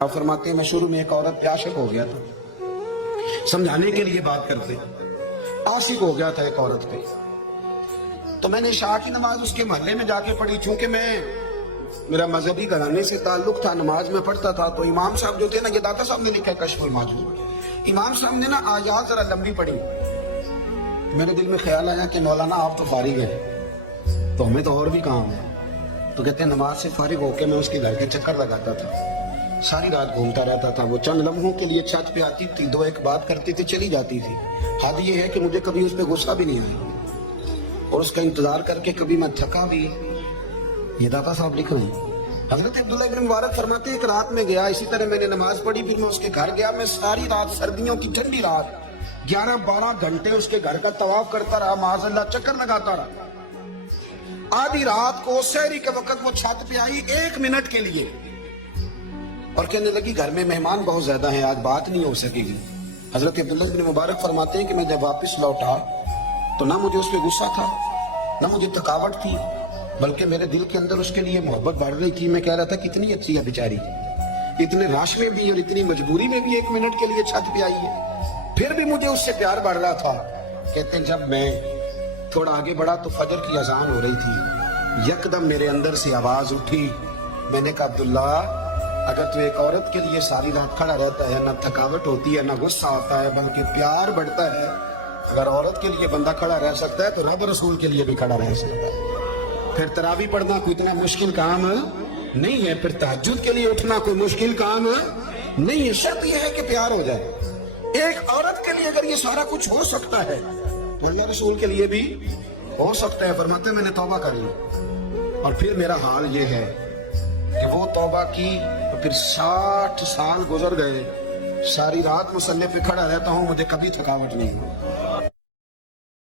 आप फरमाते हैं मैं शुरू में एक औरत पे आशिक हो गया था, समझाने के लिए बात करते, आशिक हो गया था एक औरत पे। तो मैंने इशा की नमाज उसके मोहल्ले में जाके पढ़ी। चूंकि मेरा मजहबी घराने से ताल्लुक था, नमाज में पढ़ता था, तो इमाम साहब जो थे ना, ये दाता साहब ने लिखा है कश्फुल माजूर, इमाम साहब ने ना आयात जरा लंबी पढ़ी। मेरे दिल में ख्याल आया कि मौलाना आप तो फारिग हैं, तो हमें तो और भी काम है। तो कहते हैं नमाज से फारिग होकर मैं उसके घर के चक्कर लगाता था, सारी रात घूमता रहता था। वो चंद लम्हों के लिए छत पे आती थी, दो एक बात करती थी, चली जाती थी। हद ये है कि मुझे कभी उस पर गुस्सा भी नहीं आया और उसका इंतजार करके कभी मैं थका भी। ये दाता साहब लिख रहे हैं। हजरत अब्दुल्ला इब्न मुबारक फरमाते एक रात में गया, इसी तरह मैंने नमाज पढ़ी, फिर मैं उसके घर गया। मैं सारी रात, सर्दियों की ठंडी रात, 11-12 घंटे उसके घर का तवाफ करता रहा, माज़अल्लाह चक्कर लगाता रहा। आधी रात को सहरी के वक्त वो छत पे आई 1 मिनट के लिए और कहने लगी घर में मेहमान बहुत ज्यादा हैं, आज बात नहीं हो सकेगी। हजरत अब्दुल्ला इब्न मुबारक फरमाते हैं कि मैं जब वापस लौटा तो ना मुझे उस पर गुस्सा था, ना मुझे थकावट थी, बल्कि मेरे दिल के अंदर उसके लिए मोहब्बत बढ़ रही थी। मैं कह रहा था कितनी अच्छी है बेचारी, इतने राश में भी और इतनी मजबूरी में भी 1 मिनट के लिए छत पे आई है, फिर भी मुझे उससे प्यार बढ़ रहा था। कहते हैं जब मैं थोड़ा आगे बढ़ा तो फजर की अजान हो रही थी, यकदम मेरे अंदर से आवाज उठी। मैंने कहा अब्दुल्ला, अगर तू एक औरत के लिए सारी रात खड़ा रहता है, ना थकावट होती है, ना गुस्सा आता है, बल्कि प्यार बढ़ता है। अगर औरत के लिए बंदा खड़ा रह सकता है तो रब रसूल के लिए भी खड़ा रह सकता है। फिर तरावी पढ़ना कोई इतना मुश्किल काम नहीं है, फिर तहज्जुद के लिए उठना कोई मुश्किल काम नहीं है। शर्त यह है कि प्यार हो जाए। एक औरत के लिए अगर ये सारा कुछ हो सकता है तो अल्लाह रसूल के लिए भी हो सकता है। फरमाते मैंने तौबा कर ली और फिर मेरा हाल ये है कि वो तौबा की तो फिर 60 साल गुजर गए, सारी रात मुसल्ले पे खड़ा रहता हूँ, मुझे कभी थकावट नहीं हुई।